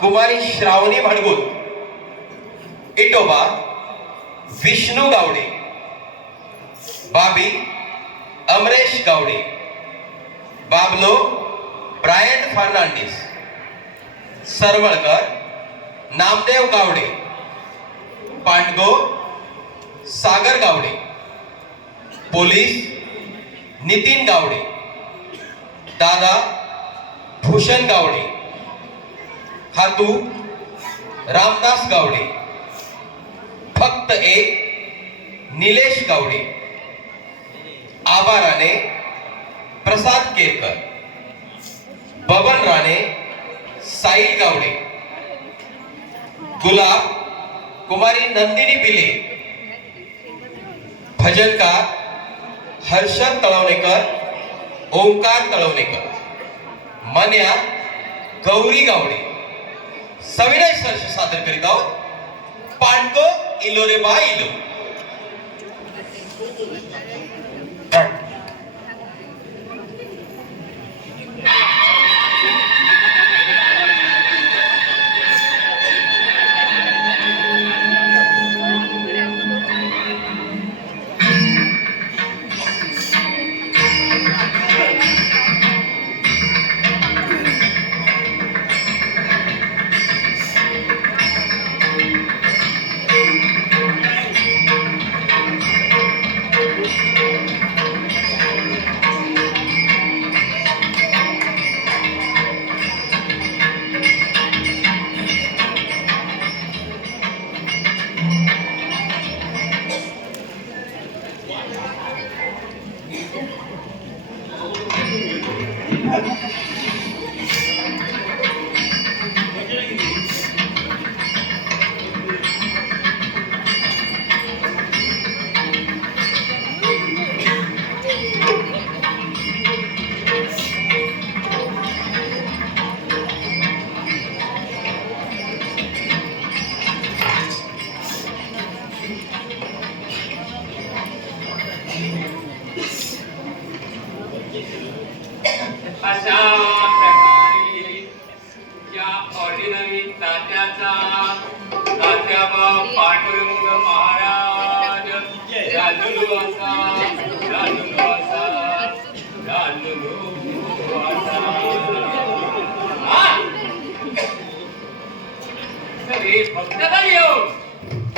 कुमारी श्रावणी भडगुत Itoba Vishnu Gawade Babi Amresh Gawade Bablo Brian Fernandes Sarwalkar Namdev Gawade Pandgo Sagar Gawade police Nitin Gawade Dada Bhushan Gawade हातू Ramdas Gawade. फक्त एक निलेश गावडे. आबा राणे प्रसाद केरकर. बबन राणे साईल गावडे. गुलाब कुमारी नंदिनी पिले भजनकार हर्षद तळवणेकर ओंकार तळवणेकर. मन्या गौरी गावडे. ಸವಿನಯ ಸಾದರ ಕರಿತಾವು ಪಾಂಡೋ ಇಲ್ಲೋರೆ ಬಾ ಇಲ್ಲೋ गांधुलो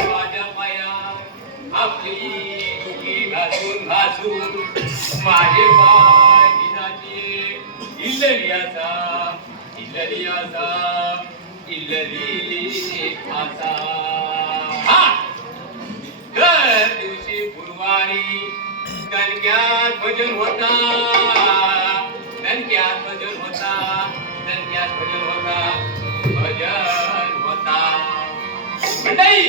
माझ्या आपली घासून घासून माझे पाय दिनाची इल्लरी असा आसा हा. दर दिवशी गुरुवारी दणक्यात भजन होता. दणक्यात भजन होता. दणक्यात भजन होता. भजन होता. मंडई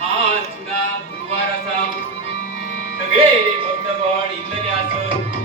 आज सुद्धा गुरुवार असा सगळे भक्तगण इल्लले असत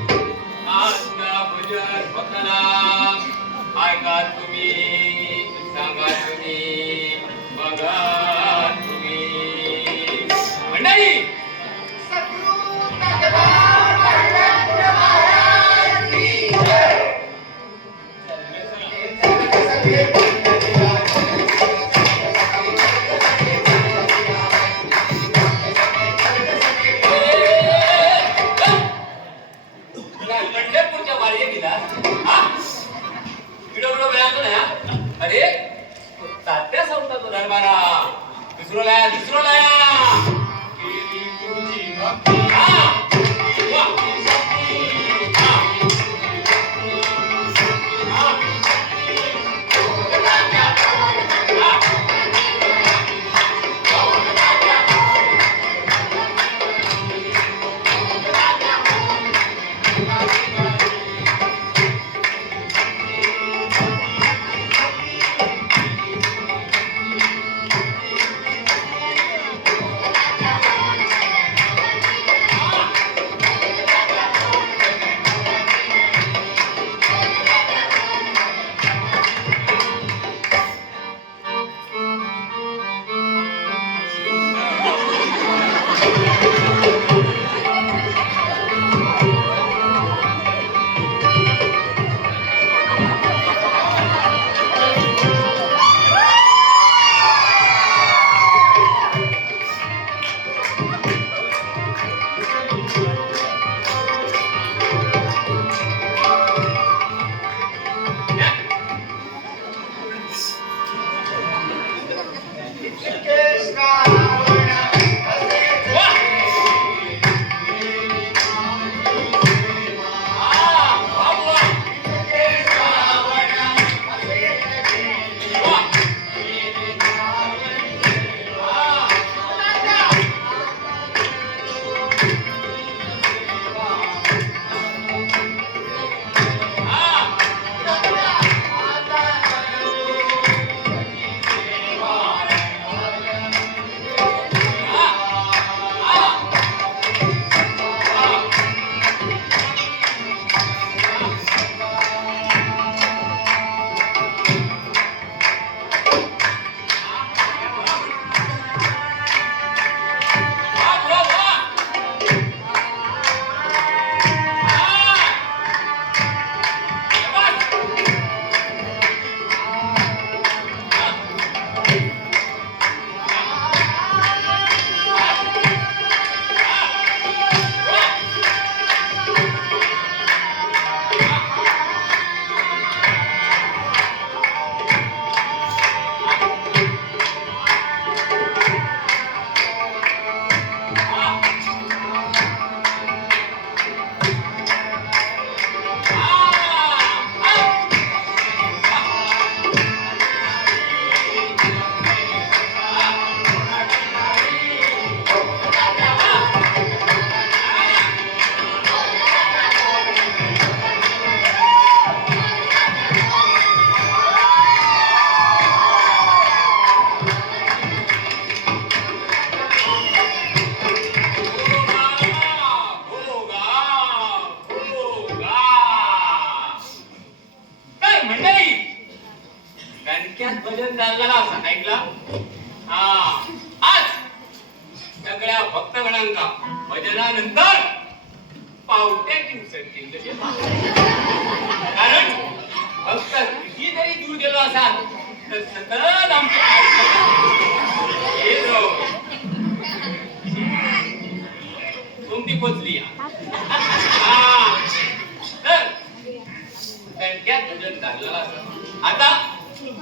आता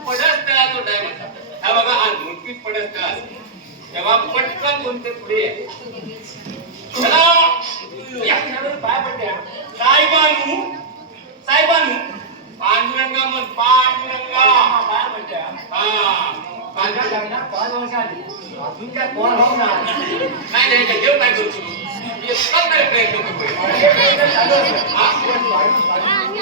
पडस्थळाचा टाइम असा. हा बघा आज मूर्तीत पडस्थळ असते तेव्हा पटकन तुमचे पुढे आहे. चला. साहेबानू साहेबानू पांडुरंगा मग पांडुरंगा पाय पडते हा. माझ्या लग्नात पाच वर्ष आली अजून काय कोण ना? नाही नाही नाही, देव काय करतो प्रयत्न करतोय.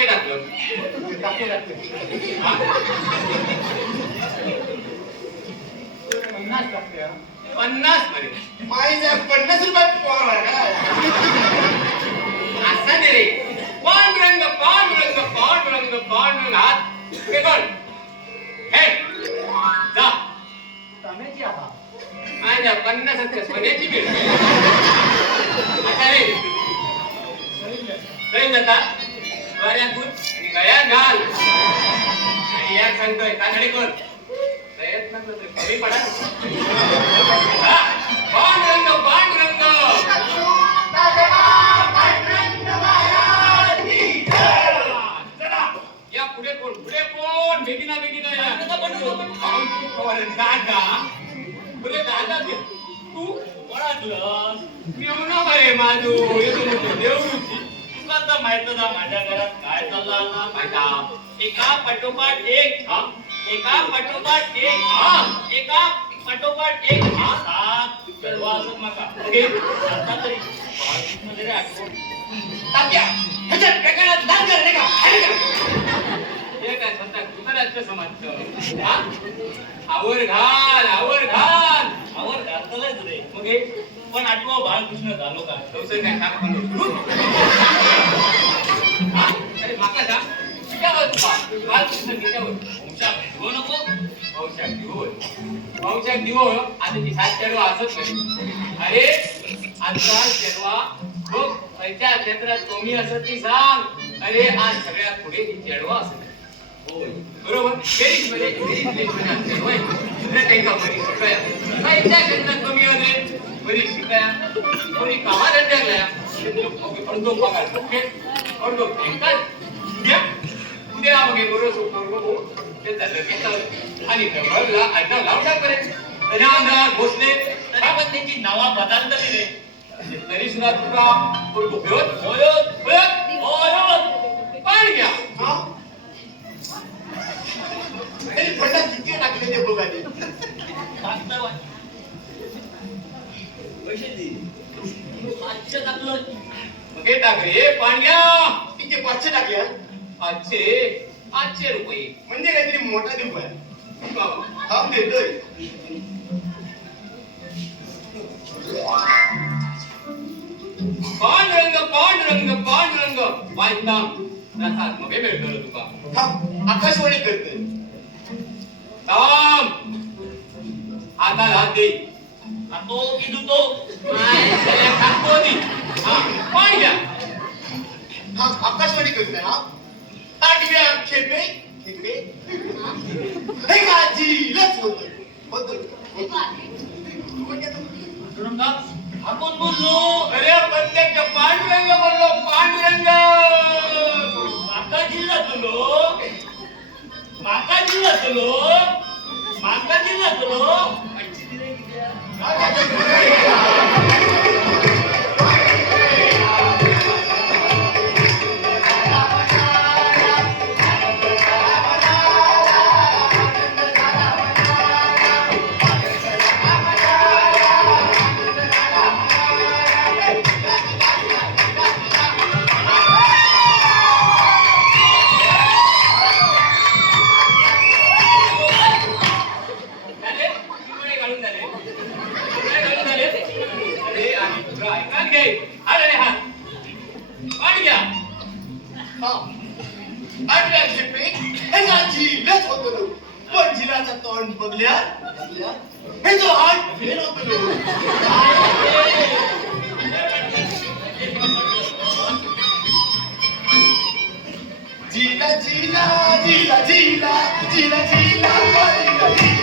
टाकलं. हा? पन्नास टाके पन्नासमध्ये. माईचा पन्नास रुपये पगार आहे का असा नाही रे. पांडुरंग पांडुरंग पांडुरंग पांडुरंग हात. हे कर हे. जा. टमेची आहा माझ्या पन्नासाच्या सोन्याची भेट. आता रे कळलं जाता बऱ्यातून आणि घाल. आणि या सांगतोय कानडे कर प्रयत्न करतोय कमी पडा. हा, पांडुरंग चला या पुढे कोण? पुढे कोण? बेगिना बेगिना या. दादा पुढे दादा तू ओळखलं. मेवना बरे माझू येतो आता देवरूची ना माझ्या घरात काय चाललं आता पाटा एका पटोपाट एक हा एका पटोपाट एक हा. एका पटोपाट एक हा सात सर्व असत नका. ओके? आता तरी बाळकृष्ण जरी आठवण. तात्या ह्याच्यात प्रकारात दान कर नाही का? हे काय स्वतः कृतराष्ट्र समाजचं? आवर घाल आवर घाल. आवर घातलंच रे. मग हे? पण आठवं बाळकृष्ण झालो काय व्यवसाय काय काम पण अरे माका सांग कित्यावर तुका नको. वंशात दिवो वंशात दिवो आता ती सात चेडवा असत नाही अरे आजकाल चेडवा बघ खयच्या क्षेत्रात कमी असत ती सांग. अरे आज सगळ्यात पुढे ती चेडवा असत बरोबर बेरीजमध्ये बेरीज लेखनात दुसऱ्या क्षेत्रात कमी असते कोणी अर्धो पगार ओके अर्धो उद्या उद्या मग बरोबर बरोबर ते झालं की आणि त्याच्या भोसले तरी पण नावा बदलतली रे तरी सुद्धा तुला पोरगो घ्या तरी पन्नास किती टाकले ते दे. पाचशे टाकलं. मग हे टाक रे पाण्या किती पाचशे टाकले. हा? आजचे आजचे रुपये. म्हणजे काहीतरी मोठा देऊ आहे हो. थांब देतोय. पांडुरंग पांडुरंग पांडुरंग. वाईटाम रसात मग हे भेटलं तुका. आकाशवाणी करतोय. ताम हातात हात दे आ तो की तू तो माय, त्याला खातो नी. हा, पाणी घ्या हा आकाशवाणी करतोय हा आठव्या खेपे खेपे हे काजी लच होतोय होतोय पांडुरंगा आपण बोललो अरे प्रत्यक्ष पांडुरंग बोललो पांडुरंग माका जिल्हा तुलो माका जिल्हा तुलो माका जिल्हा జీల జీల జీల జీల జీల జీల జీల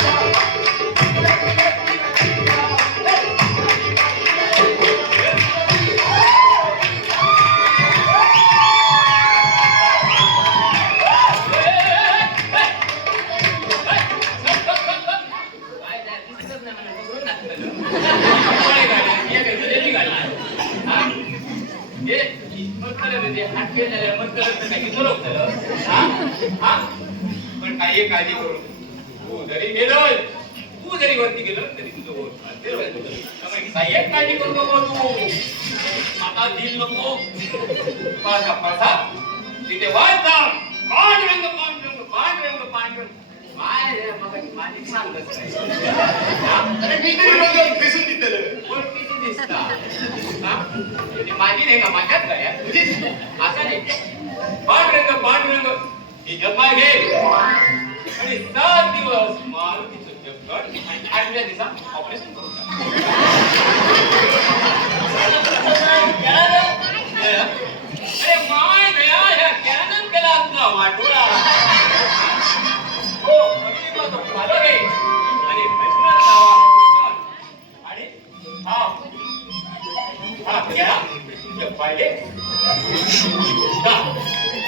हा पण काही काळजी करू तू जरी गेलं तू जरी वरती गेलं तरी तुझं होत काही काळजी करू नको तू. आता दिल नको. पासा पासा तिथे वाच जा रंग पाच रंग पाच रंग पाच रंग माय मला माझी नाही. म्हणजे का माझ्यात काय तुझीच. असं नाही. ही जपा घे आणि सात दिवस मारुतीचं जप कर आणि आठव्या ऑपरेशन करू अरे माय गया ह्या कॅनन केला तुझा वाटोळा. हो मग तो झालं रे आणि भजनात लावा आणि हा हा केला पाहिजे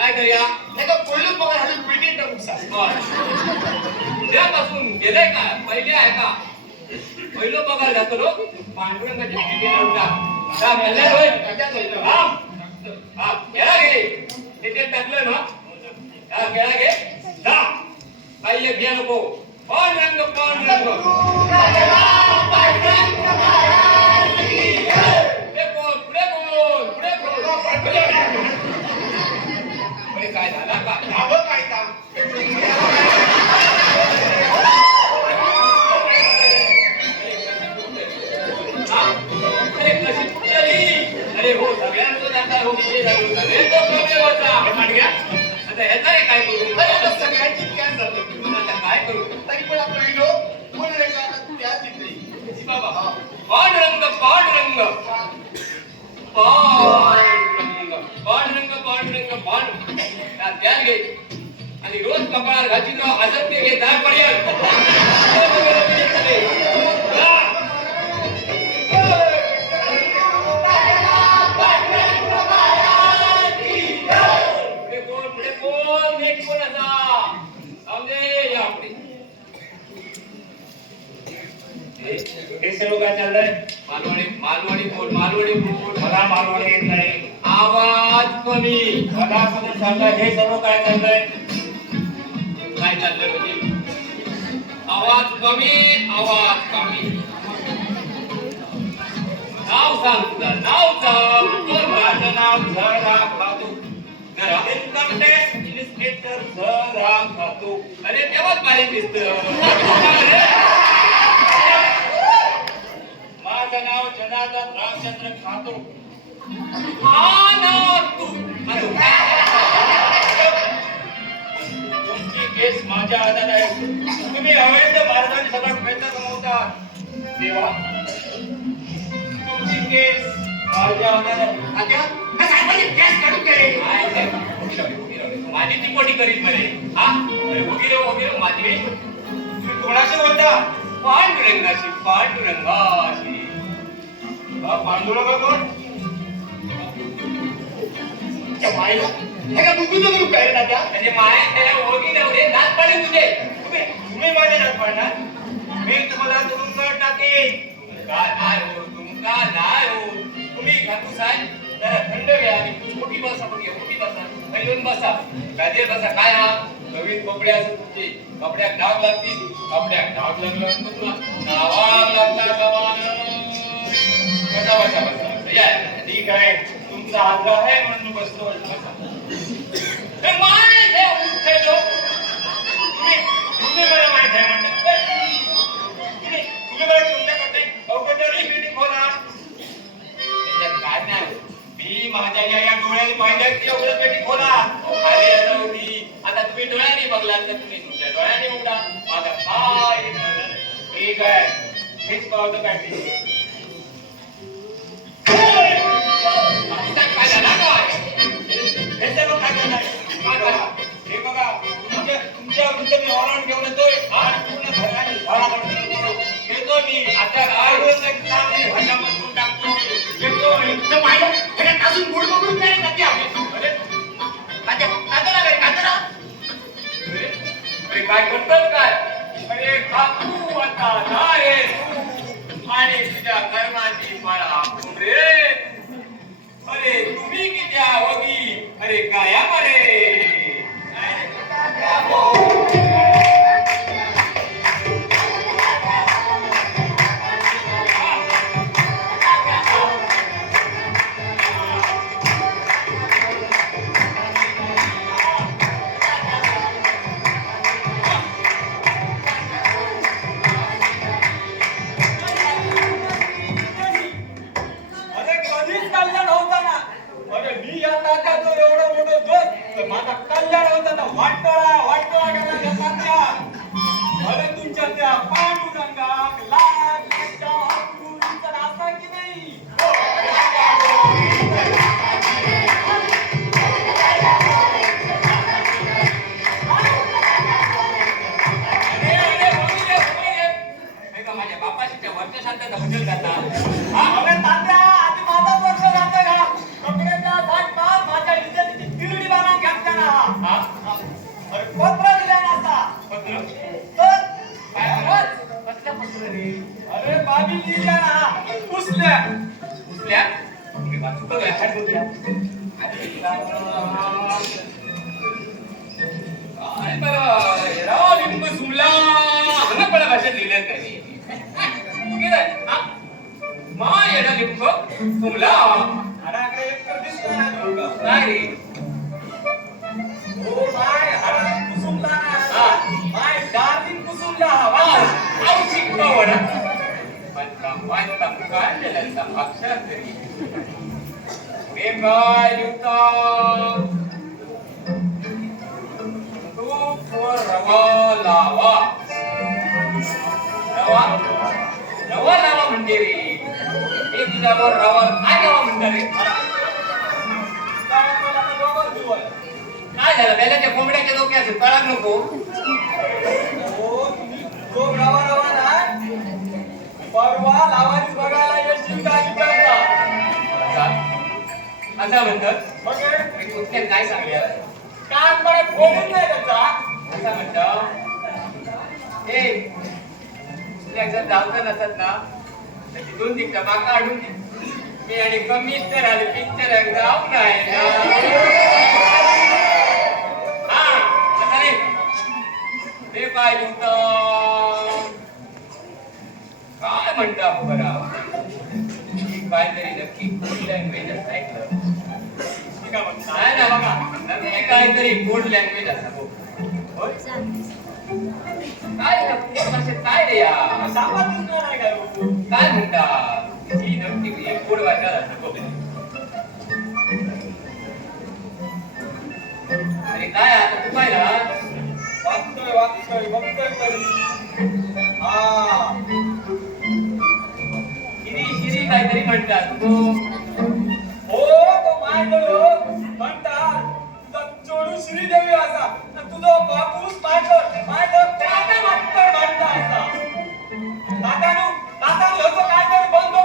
काय करूया? त्याचा पहिलं पगार हातात पेटी टाकून सांग उद्यापासून गेले का? पहिले आहे का? पहिलं पगार घातलो पांडुरंगाच्या तिथे लावता का कल्याण होय. हा. हा खेळा घे तिथे टाकलं ना. हा खेळा घे. जा काही घ्या नको. पुढे कोण? पुढे कोण? पुढे कोण? काय झाला का मालवणी मालवणी बोल मालवणी बोल मला मालवणी येत नाही. आवाज कमी. मला समजून चाललंय? हे सर्व काय चाललंय? काय चाललंय म्हणजे? आवाज कमी आवाज कमी. नाव सांग तुझं नाव सांग. कोण माझं नाव झरा खातो. जरा. इन्कम टॅक्स इन्स्पेक्टर झरा खातो. अरे तेव्हाच बारीक दिसत माझं नाव जनार्दन रामचंद्र खातू तुमची केस माझ्या हातात आहे. तुम्ही अवैध भारताने सगळा पैसा कमवता देवा तुमची केस माझ्या हातात आहे. माझी ती करीत मरे हा वगैरे माझी तुम्ही बोलता? पांडुरंगाशी पांडुरंगाशी. मायला हे का बुकून करू काय ना त्या? म्हणजे माय त्याला ओळखी नव्हते. दात पाडे तुझे. तुम्ही तुम्ही माझ्या नात पाडणार? मी तुम्हाला तुरुंगात टाकेन. तुमका नाही हो तुमका नाही हो. तुम्ही घातू साय जरा थंड घ्या. आणि मोठी बसा पण घ्या मोठी बसा. येऊन बसा. गादीवर बसा. काय हा? नवीन कपडे असत तुमचे. कपड्यात डाग लागतील. कपड्यात डाग लागलं तर नावा लागला गावानं. बसा बसा बसा या ठीक आहे. तुमचा आग्रह आहे म्हणून बसतो बसा ए, उठलो तुम्ही तुम्ही मला माहीत आहे म्हणतात तुम्ही मला तुमच्याकडे अवघडरी मीटिंग त्याच्यात काय नाही मी माझ्या या या डोळ्याने पाहिलं की एवढं मीटिंग होणार खाली आता होती आता तुम्ही डोळ्याने बघला तर तुम्ही तुमच्या डोळ्याने उडा माझा काय ठीक आहे हेच पावतं काय काय आणि आता आपण अरे काय करतात काय अरे काकू आता ना रे तू. आणि तुझ्या कर्माची फळा रे. अरे तुम्ही किती बापाशी त्या वरच्या अरे तात्या आधी माझा वर्ष जाते का कपड्याच्या साठ मार माझ्या इज्जतीची तिरडी अरे पत्र. दिल्या ना पत्र कसल्या पत्र रे? अरे बाबी लिहिल्या ना. पुसल्या उचल्या मी वाचू बघा बघूया काय झालं बेल्याच्या कोंबड्याच्या डोक्याचं कळत नको परवा लावारीस बघायला येशील का असं म्हणतात मग हे कुठल्या काय सांगले कान मला फोडून नाही त्याचा. असं म्हणतो. हे तुला जाऊचं नसत ना तर ती दोन तीन टबा काढून दे. मी आणि कमिशनर आले पिक्चर जाऊ नाही ना हा असं नाही ते काय लिहितं काय म्हणता बरा? काहीतरी नक्की. कोड लँग्वेज ऐकलं ठीक काय ना बाबा हे काहीतरी कोड लँग्वेज असा होय? काय नक्की भाषेत काय रे या? सापा दिसणार नाही काय हो? काय म्हणतात ही नक्की ही कोड भाषा असं बघ. अरे काय आता तू पाहिला वाचतोय वाचतोय बघतोय तरी हा. हिरी शिरी काहीतरी म्हणतात. तो हो तो मांडलो म्हणतात तुझा चोडू श्रीदेवी असा तुझा बापूस पाठव माय लोक त्याला वाटतं असा. तात्यानु तात्यानु ह्याचं काहीतरी बंदोबस्त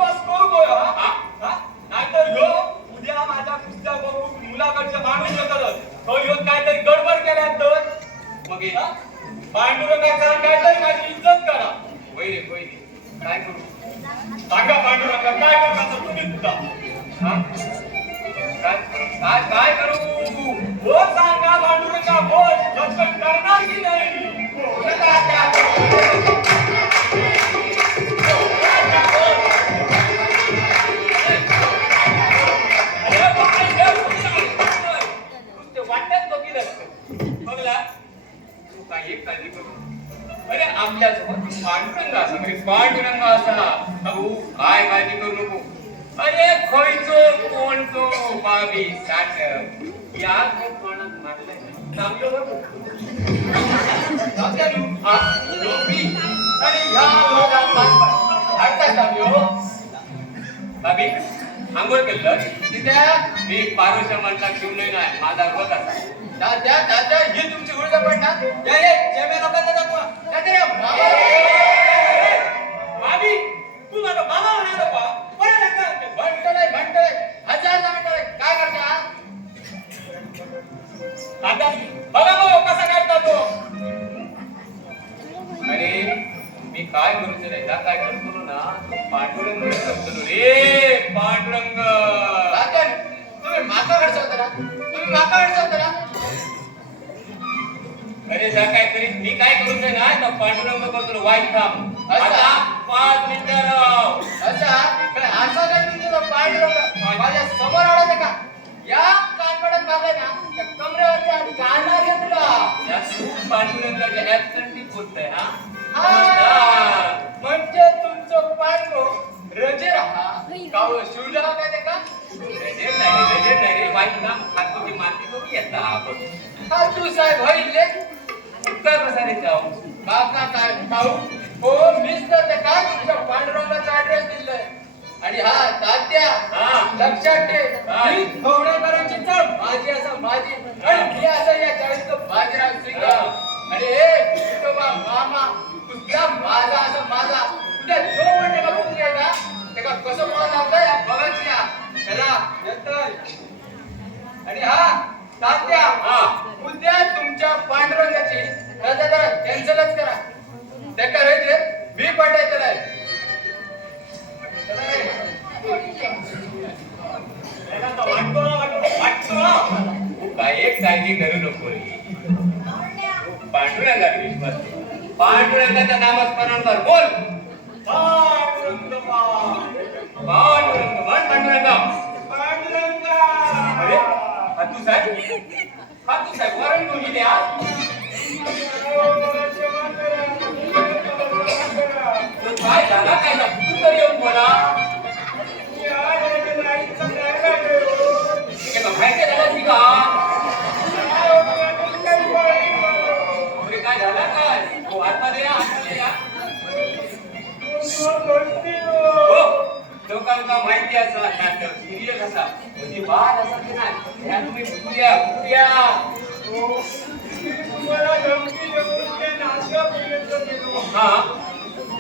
आंघोळ केलं तिथे मी पारुष्य म्हणता शिवलय नाही माझा रोग दादा दादा ही तुमची उलट पडणार या रे जेमे लोकांना दाखवा दादा रे, मामा. भाभी, तू माझा मामा म्हणाला बा. बरं नका म्हणतोय म्हणतोय हजारदा म्हणतोय काय करता आता बघा भाऊ कसा काढता तो? अरे मी काय करतो ना? तो पांडुरंग करतो रे पांडुरंग! तुम्ही माका ना? तुम्ही माका ना? अरे जा काय तरी मी काय करू ते नाही तर पांडुरंग करतो वाईट काम. आता खाऊ हो मीच तर ते काय तुमच्या पांडुरंगाचा ऍड्रेस दिलाय. आणि हा तात्या लक्षात ठेव. ही. खवडेकरांची चळ माझी असं माझी आणि मी असं या चाळीसचं बाजीराव सिंग. आणि हे विठोबा मामा तुझा माझा असं माझा. तुझ्या जो म्हणते का बघून घे ना त्याला कसं मला लावताय बघत या. त्याला येतंय आणि हा तात्या उद्या तुमच्या पांडुरंगाची जरा कॅन्सलच करा. ते करायचे मी पाठायचं नाही तर एक काळजी करू नको रे। विश्वास पांडुरंगाचं नामस्मरण कर बोल। पांडुरंग पांडुरंग म्हण पांडुरंगा। पांडुरंगा. अरे हातू साहेब हातू साहेब वरण घेऊन आ. तर काय झाला काय ना तू तर येऊन बोला हे बघ, माहिती झालं की का अरे काय झालं काय हो आतमध्ये या आतमध्ये या हो लोकांना माहिती असं नाटक सिरियस असा म्हणजे बाळ असा की नाही ह्या तुम्ही फुटूया फुटूया हा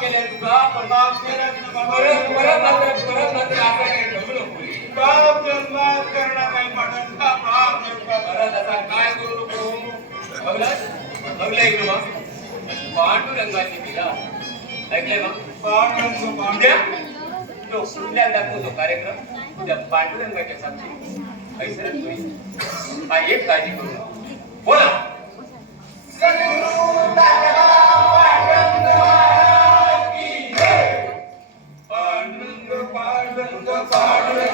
पांडुरंगा माफ केले तुका पण माफ केलं परत परत मात्र परत मात्र आपण काही ठेवू नको. रे. परत आता काय करू नको? बघलास बघलं इकडे मग पांडुरंगाची दिला ऐकलंय मग उद्या? तो कुठल्या दाखवतो कार्यक्रम. उद्या पांडुरंगाच्या साक्षी. ऐसरच होईल हा एक काळजी करू. बोला. the